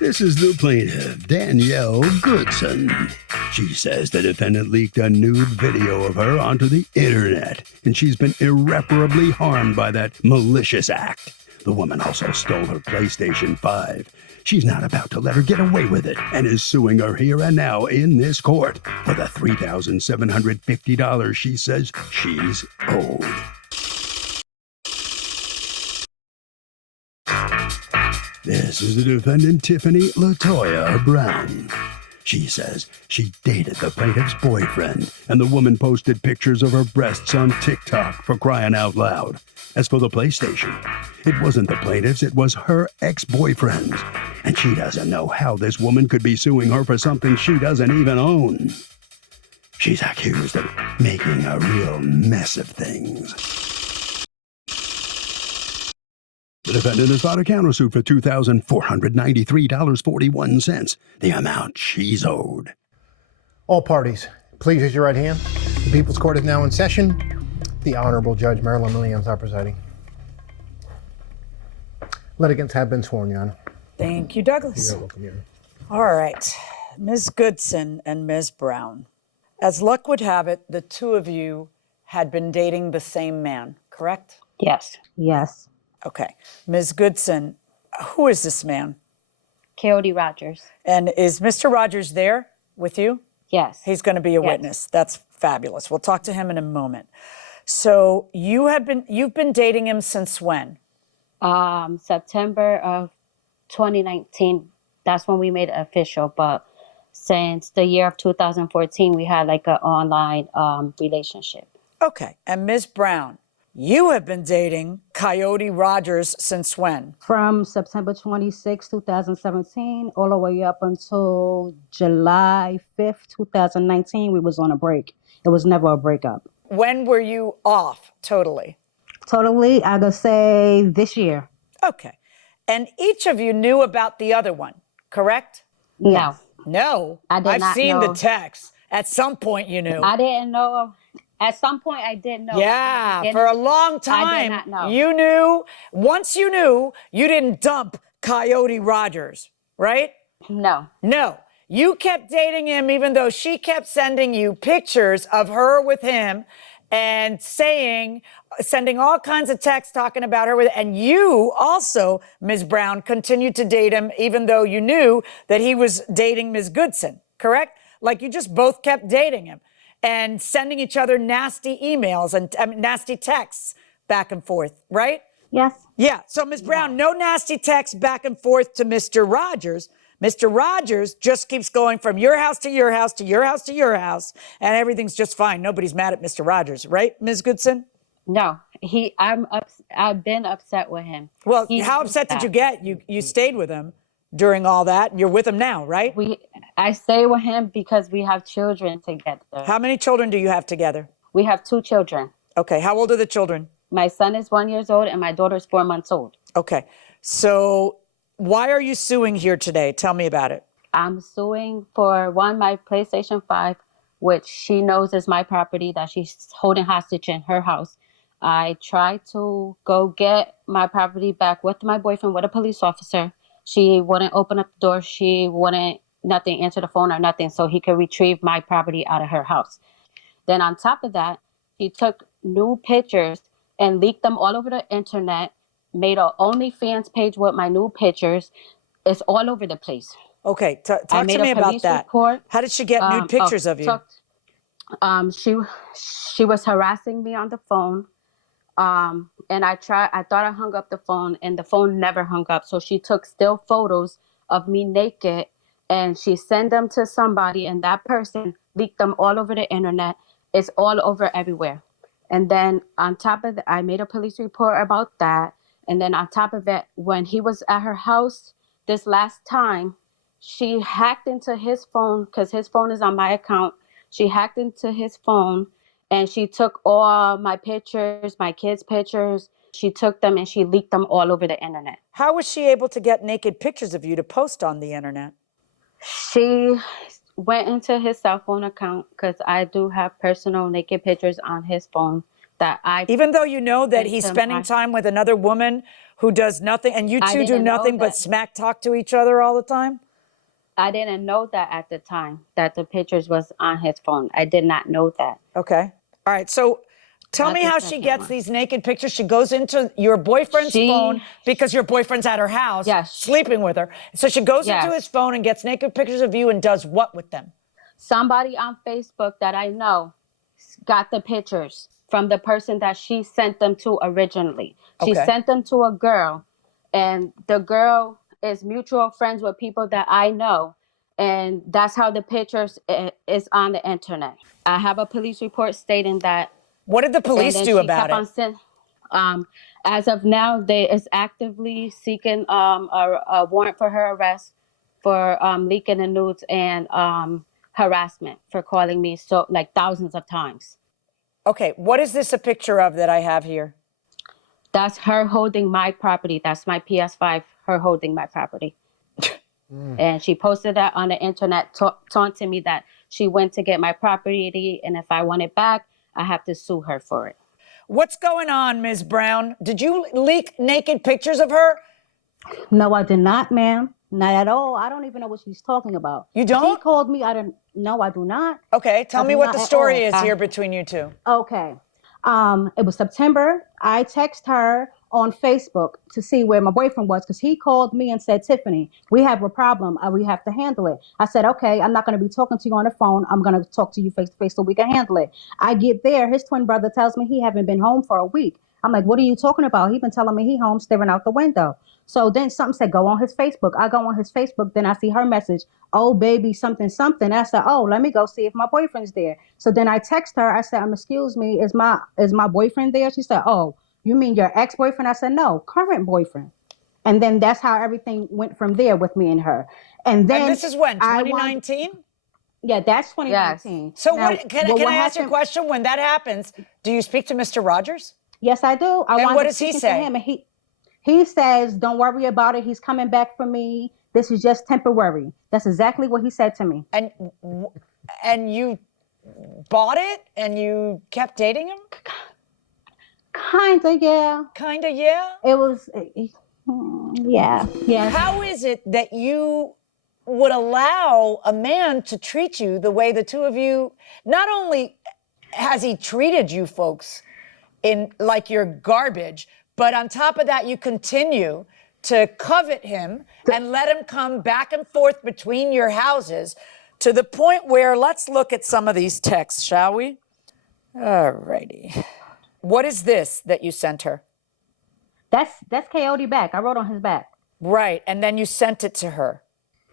This is the plaintiff, Danielle Goodson. She says the defendant leaked a nude video of her onto the internet, and she's been irreparably harmed by that malicious act. The woman also stole her PlayStation 5. She's not about to let her get away with it and is suing her here and now in this court for the $3,750 she says she's owed. This is the defendant, Tiffany LaToya Brown. She says she dated the plaintiff's boyfriend, and the woman posted pictures of her breasts on TikTok, for crying out loud. As for the PlayStation, it wasn't the plaintiff's, it was her ex-boyfriend's. And she doesn't know how this woman could be suing her for something she doesn't even own. She's accused of making a real mess of things. The defendant has filed a countersuit for $2,493.41, the amount she's owed. All parties, please raise your right hand. The People's Court is now in session. The Honorable Judge Marilyn Williams are presiding. Litigants have been sworn, Your Honor. Thank you, Douglas. You're welcome, Your Honor. All right, Ms. Goodson and Ms. Brown. As luck would have it, the two of you had been dating the same man, correct? Yes. Yes. Okay. Ms. Goodson, who is this man? Coyote Rogers. And is Mr. Rogers there with you? Yes. He's going to be a witness. That's fabulous. We'll talk to him in a moment. So you've been dating him since when? September of 2019. That's when we made it official. But since the year of 2014, we had like an online relationship. Okay. And Ms. Brown, you have been dating Coyote Rogers since when? From September 26, 2017, all the way up until July 5th, 2019, we was on a break. It was never a breakup. When were you off totally? Totally, I could say this year. Okay. And each of you knew about the other one, correct? No. No? I did I've not seen know. the text. At some point you knew. I didn't know. At some point, I did know. Yeah, for a long time. I did not know. You knew. Once you knew, you didn't dump Coyote Rogers, right? No. No. You kept dating him even though she kept sending you pictures of her with him and sending all kinds of texts talking about her with, and you also, Ms. Brown, continued to date him even though you knew that he was dating Ms. Goodson, correct? Like you just both kept dating him and sending each other nasty emails and nasty texts back and forth, right? Yes. Yeah. So, Ms. Brown, no nasty texts back and forth to Mr. Rogers. Mr. Rogers just keeps going from your house to your house to your house to your house, and everything's just fine. Nobody's mad at Mr. Rogers, right, Ms. Goodson? No. I've been upset with him. Well, how upset did you get? You stayed with him during all that, and you're with him now, right? I stay with him because we have children together. How many children do you have together? We have 2 children. Okay. How old are the children? My son is 1 year old and my daughter is 4 months old. Okay. So why are you suing here today? Tell me about it. I'm suing for my PlayStation 5, which she knows is my property that she's holding hostage in her house. I tried to go get my property back with my boyfriend, with a police officer. She wouldn't open up the door. She wouldn't answer the phone or nothing so he could retrieve my property out of her house. Then on top of that, she took new pictures and leaked them all over the internet, made an OnlyFans page with my new pictures. It's all over the place. Okay, talk to me about that. Report. How did she get nude pictures of you? She was harassing me on the phone. And I thought I hung up the phone and the phone never hung up. So she took still photos of me naked and she sent them to somebody and that person leaked them all over the internet. It's all over everywhere. And then on top of that, I made a police report about that. And then on top of it, when he was at her house this last time, she hacked into his phone because his phone is on my account. She hacked into his phone and she took all my pictures, my kids' pictures. She took them and she leaked them all over the internet. How was she able to get naked pictures of you to post on the internet? She went into his cell phone account because I do have personal naked pictures on his phone that I... Even though you know that he's spending time with another woman who does nothing, and you I two do didn't know nothing but that. smack talk to each other all the time? I didn't know that at the time that the pictures was on his phone. I did not know that. Okay. All right. So tell Not me the how she second gets one. these naked pictures. She goes into your boyfriend's phone because your boyfriend's at her house Yes. sleeping with her. So she goes into Yes. his phone and gets naked pictures of you and does what with them? Somebody on Facebook that I know got the pictures from the person that she sent them to originally. She Okay. sent them to a girl, and the girl is mutual friends with people that I know. And that's how the pictures is on the internet. I have a police report stating that. What did the And police then do she about kept it? on as of now, they is actively seeking a warrant for her arrest for leaking the nudes and harassment for calling me so like thousands of times. Okay. What is this a picture of that I have here? That's her holding my property. That's my PS5. Her holding my property. And she posted that on the internet, taunting me that she went to get my property, and if I want it back, I have to sue her for it. What's going on, Ms. Brown? Did you leak naked pictures of her? No, I did not, ma'am. Not at all. I don't even know what she's talking about. You don't? She called me. I don't. No, I do not. Okay. Tell I me do what not the at story all. is here between you two. Okay. It was September. I text her on Facebook to see where my boyfriend was because he called me and said, Tiffany, we have a problem. We have to handle it. I said, okay, I'm not going to be talking to you on the phone. I'm going to talk to you face to face so we can handle it. I get there. His twin brother tells me he haven't been home for a week. I'm like, what are you talking about? He been telling me he home staring out the window. So then something said, go on his Facebook. I go on his Facebook. Then I see her message. Oh, baby, something, something. I said, oh, let me go see if my boyfriend's there. So then I text her. I said, excuse me, is my boyfriend there? She said, oh, you mean your ex-boyfriend? I said, no, current boyfriend. And then that's how everything went from there with me and her. And then And this is when, 2019? Yeah, that's 2019. Yes. So Now, can I ask you a question? When that happens, do you speak to Mr. Rogers? Yes, I do. And what does he say? Him, and he says, don't worry about it. He's coming back for me. This is just temporary. That's exactly what he said to me. And you bought it and you kept dating him? Kinda, yeah. Kinda, yeah? It was, yeah. How is it that you would allow a man to treat you the way the two of you, not only has he treated you folks in like you're garbage, but on top of that, you continue to covet him and let him come back and forth between your houses to the point where, let's look at some of these texts, shall we? All righty. What is this that you sent her? That's Coyote back. I wrote on his back. Right, and then you sent it to her,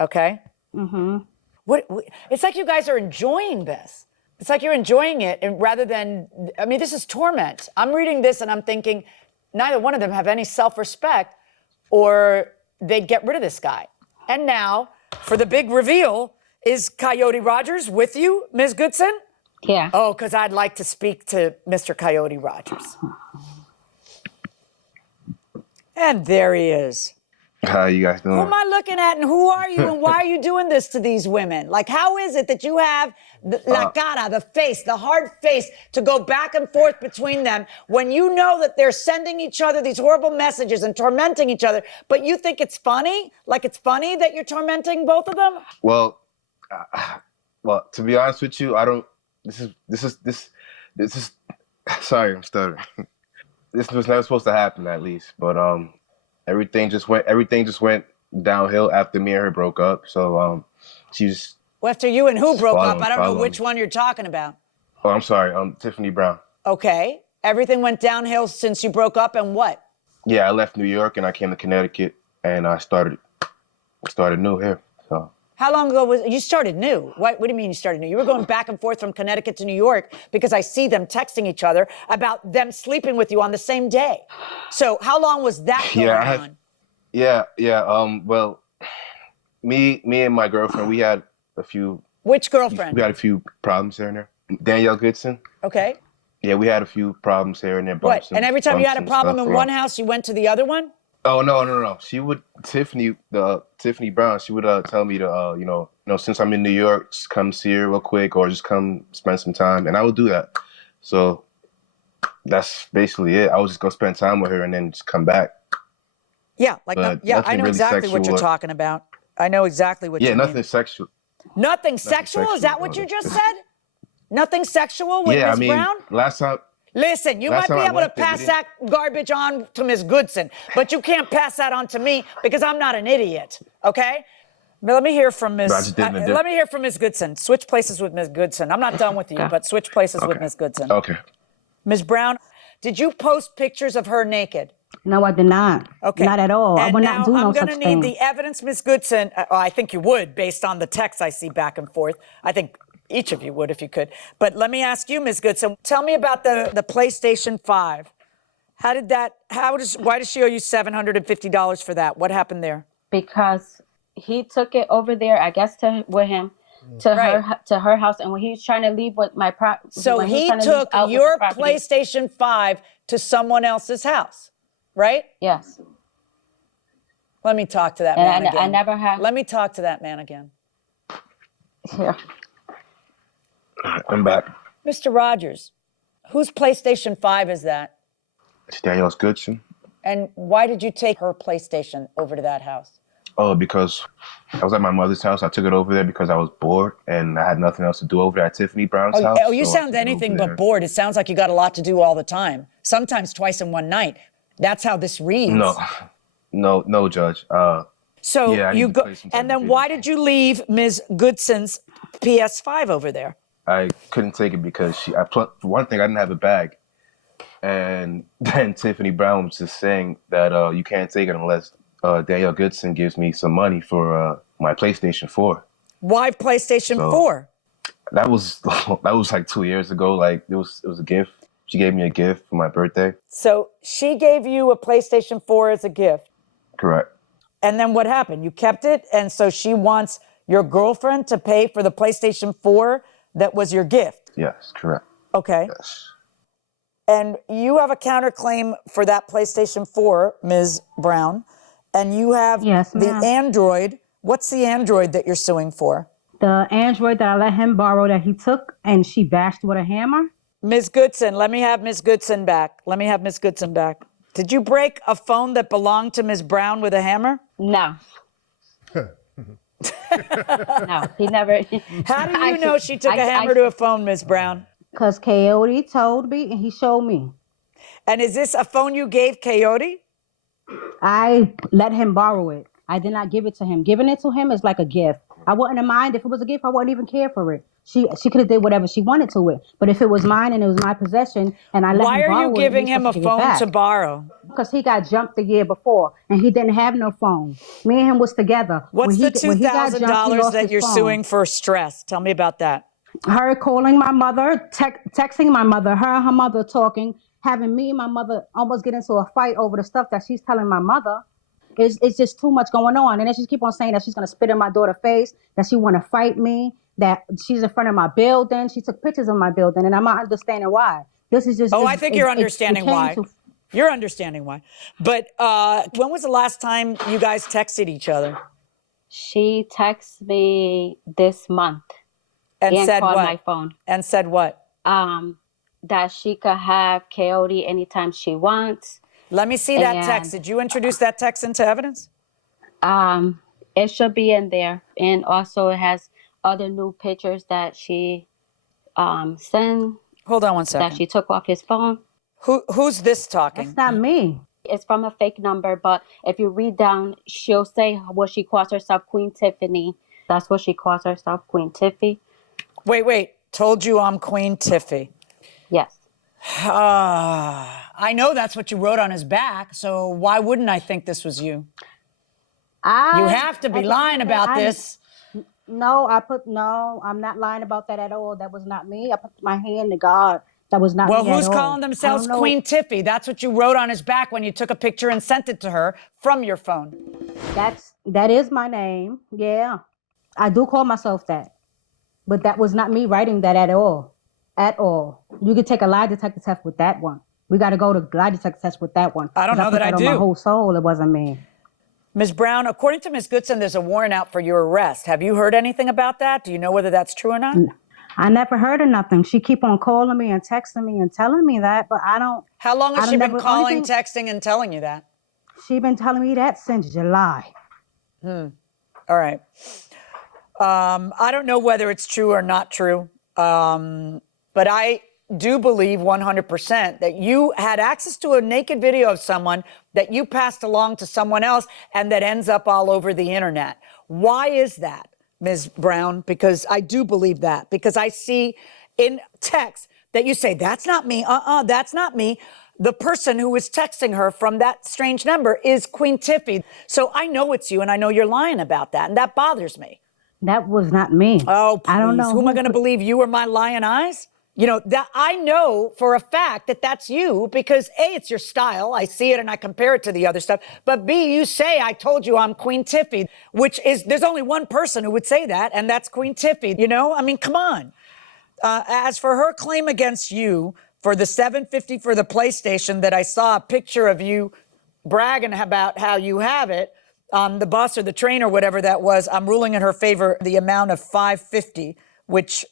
okay? Mm-hmm. What? It's like you guys are enjoying this. It's like you're enjoying it, and rather than, I mean, this is torment. I'm reading this and I'm thinking, neither one of them have any self-respect, or they'd get rid of this guy. And now, for the big reveal, is Coyote Rogers with you, Ms. Goodson? Yeah. Oh, because I'd like to speak to Mr. Coyote Rogers. And there he is. How you guys doing? Who am I looking at, and who are you, and why are you doing this to these women? Like, how is it that you have la cara, the face, the hard face, to go back and forth between them when you know that they're sending each other these horrible messages and tormenting each other, but you think it's funny? Like, it's funny that you're tormenting both of them? Well, to be honest with you, I don't. This is. Sorry, I'm stuttering. This was never supposed to happen, at least. But everything just went downhill after me and her broke up. So she just. Well, after you and who broke up? I don't know following. which one you're talking about. Oh, I'm sorry. Tiffany Brown. Okay. Everything went downhill since you broke up, and what? Yeah, I left New York and I came to Connecticut, and I started new here. So. How long ago was you started new? What do you mean you started new? You were going back and forth from Connecticut to New York because I see them texting each other about them sleeping with you on the same day. So how long was that going on? Yeah. Well, me and my girlfriend, we had a few. Which girlfriend? We had a few problems here and there. Danielle Goodson. Okay. Yeah, we had a few problems here and there. What? And every time you had a problem in one house, you went to the other one? Oh no. She would Tiffany Brown. She would tell me to since I'm in New York, just come see her real quick, or just come spend some time, and I would do that. So that's basically it. I was just gonna spend time with her and then just come back. Yeah, like, but yeah, I nothing know really exactly what you're sexual. talking about. I know exactly what Yeah, you nothing mean. sexual. Nothing sexual? Is that what you just said? Nothing sexual with Yeah, I Ms. mean, Brown? last time Listen, you might be I able to went there, we pass didn't. that garbage on to Ms. Goodson, but you can't pass that on to me because I'm not an idiot, okay? But let me hear from But I Ms. just didn't. let me hear from Ms. Goodson. Switch places with Ms. Goodson. I'm not done with you, Okay. but switch places with Okay. Ms. Goodson. Okay. Ms. Brown, did you post pictures of her naked? No, I did not. Okay. Not at all. I And would now not do no I'm going such to need thing. the evidence, Ms. Goodson. I think you would, based on the texts I see back and forth. I think each of you would if you could. But let me ask you, Ms. Goodson, tell me about the PlayStation 5. Why does she owe you $750 for that? What happened there? Because he took it over there, I guess, with him Right. to her house, and when he was trying to leave with my So he took your property. PlayStation 5 to someone else's house, right? Yes, Let me talk to that and man again. I never have. Let me talk to that man again. Yeah. I'm back. Mr. Rogers, whose PlayStation 5 is that? It's Danielle's Goodson. And why did you take her PlayStation over to that house? Oh, because I was at my mother's house. I took it over there because I was bored and I had nothing else to do over there at Tiffany Brown's house. Oh, you so I sound took it anything over but there. bored. It sounds like you got a lot to do all the time. Sometimes twice in one night. That's how this reads. No, Judge. So yeah, I you need to go, play some type and of then why did you leave Ms. Goodson's PS5 over there? I couldn't take it because for one thing, I didn't have a bag. And then Tiffany Brown was just saying that you can't take it unless Danielle Goodson gives me some money for my PlayStation 4. Why PlayStation 4? That was like 2 years ago. Like it was a gift. She gave me a gift for my birthday. So she gave you a PlayStation 4 as a gift. Correct. And then what happened? You kept it, and so she wants your girlfriend to pay for the PlayStation 4 that was your gift. Yes, correct. Okay. Yes. And you have a counterclaim for that PlayStation 4, Ms. Brown, and you have Yes, the ma'am. Android. What's the Android that you're suing for? The Android that I let him borrow that he took and she bashed with a hammer. Ms. Goodson, let me have Ms. Goodson back. Did you break a phone that belonged to Ms. Brown with a hammer? No. No, he never. How do you know she took a hammer to a phone, Ms. Brown? Because Coyote told me and he showed me. And is this a phone you gave Coyote? I let him borrow it. I did not give it to him. Giving it to him is like a gift. I wouldn't have mind if it was a gift. I wouldn't even care for it. She could have did whatever she wanted to it. But if it was mine and it was my possession and I let Why him borrow are it, you giving him a phone to borrow? Because he got jumped the year before and he didn't have no phone. Me and him was together. What's the when he got jumped, he $2,000 lost that his you're phone. suing for stress? Tell me about that. Her calling my mother, texting my mother, her and her mother talking, having me and my mother almost get into a fight over the stuff that she's telling my mother. It's just too much going on. And then she keep on saying that she's going to spit in my daughter's face, that she want to fight me, that she's in front of my building. She took pictures of my building, and I'm not understanding why. This is just... I think you're understanding why. You're understanding why. But when was the last time you guys texted each other? She texted me this month And said called what? my phone. And said what? That she could have Coyote anytime she wants. Let me see that And, text. Did you introduce that text into evidence? It should be in there. And also it has other new pictures that she sent. Hold on one second. That she took off his phone. Who's this talking? That's not me. It's from a fake number, but if you read down, she'll say what she calls herself, Queen Tiffany. That's what she calls herself, Queen Tiffy. Wait. Told you I'm Queen Tiffy. Yes. I know that's what you wrote on his back, so why wouldn't I think this was you? You have to be lying about this. No, I'm not lying about that at all. That was not me. I put my hand to God. That was not me at all. Well, who's calling themselves Queen Tiffy? That's what you wrote on his back when you took a picture and sent it to her from your phone. That is my name. Yeah. I do call myself that. But that was not me writing that at all. At all. You could take a lie detector test with that one. We got to go to lie detector test with that one. I don't know that I do. On my whole soul, it wasn't me. Ms. Brown, according to Ms. Goodson, there's a warrant out for your arrest. Have you heard anything about that? Do you know whether that's true or not? I never heard of nothing. She keep on calling me and texting me and telling me that, but I don't. How long has she been calling, texting, and telling you that? She been telling me that since July. All right. I don't know whether it's true or not true, but I do believe 100% that you had access to a naked video of someone that you passed along to someone else and that ends up all over the internet. Why is that, Ms. Brown? Because I do believe that, because I see in text that you say, that's not me, that's not me. The person who is texting her from that strange number is Queen Tiffy. So I know it's you, and I know you're lying about that, and that bothers me. That was not me. Oh, please. I don't know Who am I going to believe, you or my lying eyes? You know, that I know for a fact that that's you because A, it's your style. I see it and I compare it to the other stuff. But B, you say, I told you I'm Queen Tiffy, which is, there's only one person who would say that, and that's Queen Tiffy. You know, I mean, come on. As for her claim against you for the $750 for the PlayStation that I saw a picture of you bragging about how you have it on the bus or the train or whatever that was, I'm ruling in her favor the amount of $550, which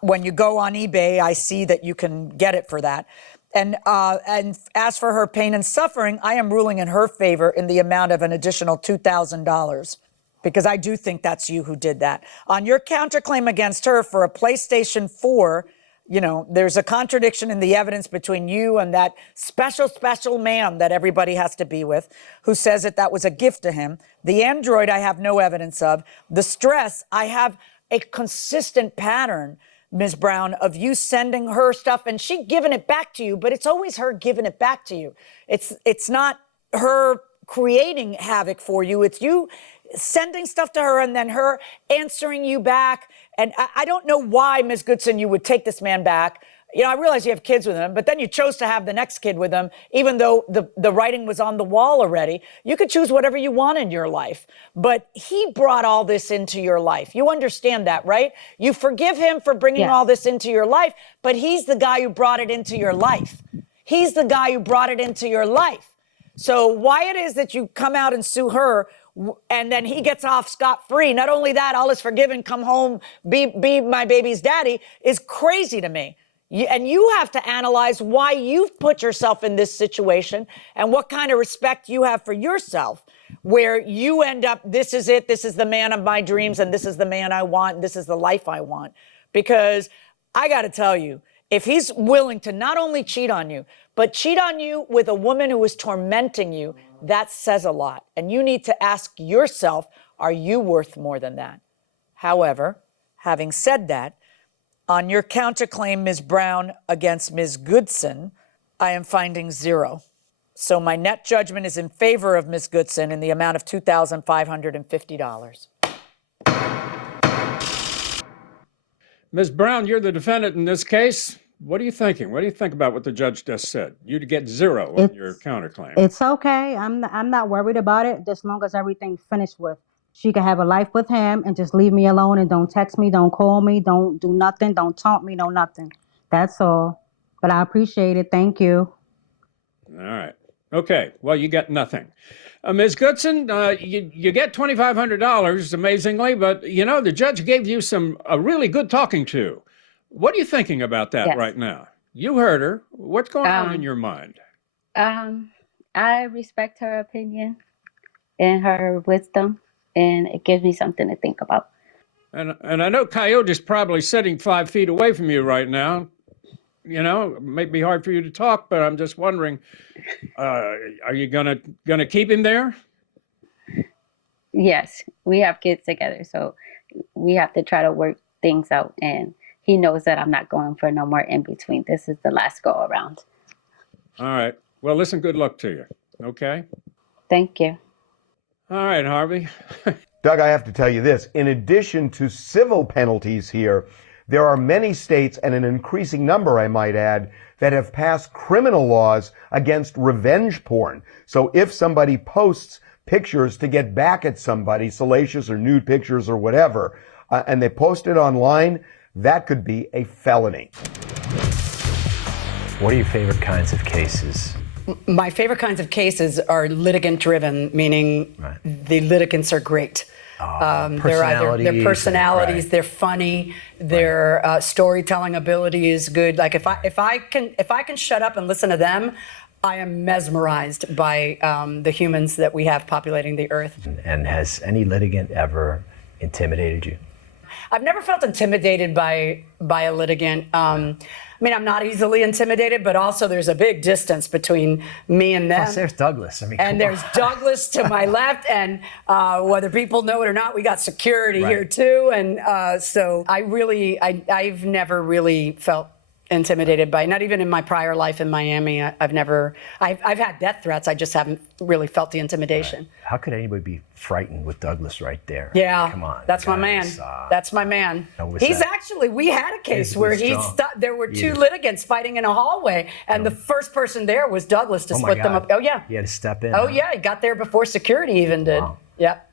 when you go on eBay, I see that you can get it for that. And as for her pain and suffering, I am ruling in her favor in the amount of an additional $2,000 because I do think that's you who did that. On your counterclaim against her for a PlayStation 4, you know, there's a contradiction in the evidence between you and that special man that everybody has to be with, who says that that was a gift to him. The Android, I have no evidence of. The stress, I have a consistent pattern, Ms. Brown, of you sending her stuff and she giving it back to you, but it's always her giving it back to you. It's not her creating havoc for you. It's you sending stuff to her and then her answering you back. And I don't know why, Ms. Goodson, you would take this man back. You know, I realize you have kids with him, but then you chose to have the next kid with him, even though the writing was on the wall already. You could choose whatever you want in your life. But he brought all this into your life. You understand that, right? You forgive him for bringing all this into your life, but he's the guy who brought it into your life. He's the guy who brought it into your life. So why it is that you come out and sue her and then he gets off scot-free, not only that, all is forgiven, come home, be my baby's daddy, is crazy to me. And you have to analyze why you've put yourself in this situation and what kind of respect you have for yourself, where you end up, this is it, this is the man of my dreams, and this is the man I want, and this is the life I want. Because I got to tell you, if he's willing to not only cheat on you, but cheat on you with a woman who is tormenting you, that says a lot. And you need to ask yourself, are you worth more than that? However, having said that, on your counterclaim, Ms. Brown, against Ms. Goodson, I am finding 0. So my net judgment is in favor of Ms. Goodson in the amount of $2,550. Ms. Brown, you're the defendant in this case. What are you thinking? What do you think about what the judge just said? You'd get 0 on your counterclaim. It's okay. I'm not worried about it as long as everything's finished with. She can have a life with him and just leave me alone and don't text me, don't call me, don't do nothing, don't taunt me, no nothing. That's all. But I appreciate it. Thank you. All right. Okay. Well, you get nothing. Ms. Goodson, you get $2,500, amazingly, but, you know, the judge gave you a really good talking to. What are you thinking about that right now? You heard her. What's going on in your mind? I respect her opinion and her wisdom, and it gives me something to think about. And I know Coyote's probably sitting 5 feet away from you right now. You know, it may be hard for you to talk, but I'm just wondering, are you gonna keep him there? Yes, we have kids together, so we have to try to work things out, and he knows that I'm not going for no more in between. This is the last go around. All right. Well, listen, good luck to you. Okay? Thank you. All right, Harvey. Doug, I have to tell you this. In addition to civil penalties here, there are many states, and an increasing number, I might add, that have passed criminal laws against revenge porn. So if somebody posts pictures to get back at somebody, salacious or nude pictures or whatever, and they post it online, that could be a felony. What are your favorite kinds of cases? My favorite kinds of cases are litigant-driven, meaning the litigants are great. Their personalities, they're funny, their storytelling ability is good. Like if I can shut up and listen to them, I am mesmerized by the humans that we have populating the earth. And has any litigant ever intimidated you? I've never felt intimidated by a litigant. I mean, I'm not easily intimidated, but also there's a big distance between me and them. Plus, there's Douglas. I mean, and there's Douglas to my left, and whether people know it or not, we got security here too. And so I've never really felt intimidated by, not even in my prior life in Miami. I've had death threats. I just haven't really felt the intimidation. Right. How could anybody be frightened with Douglas right there? Yeah, come on. That's my man. That's my man. He's actually, we had a case where there were two litigants fighting in a hallway, and the first person there was Douglas to split them up. Oh yeah. He had to step in. Oh yeah, he got there before security even did. Wow. Yep.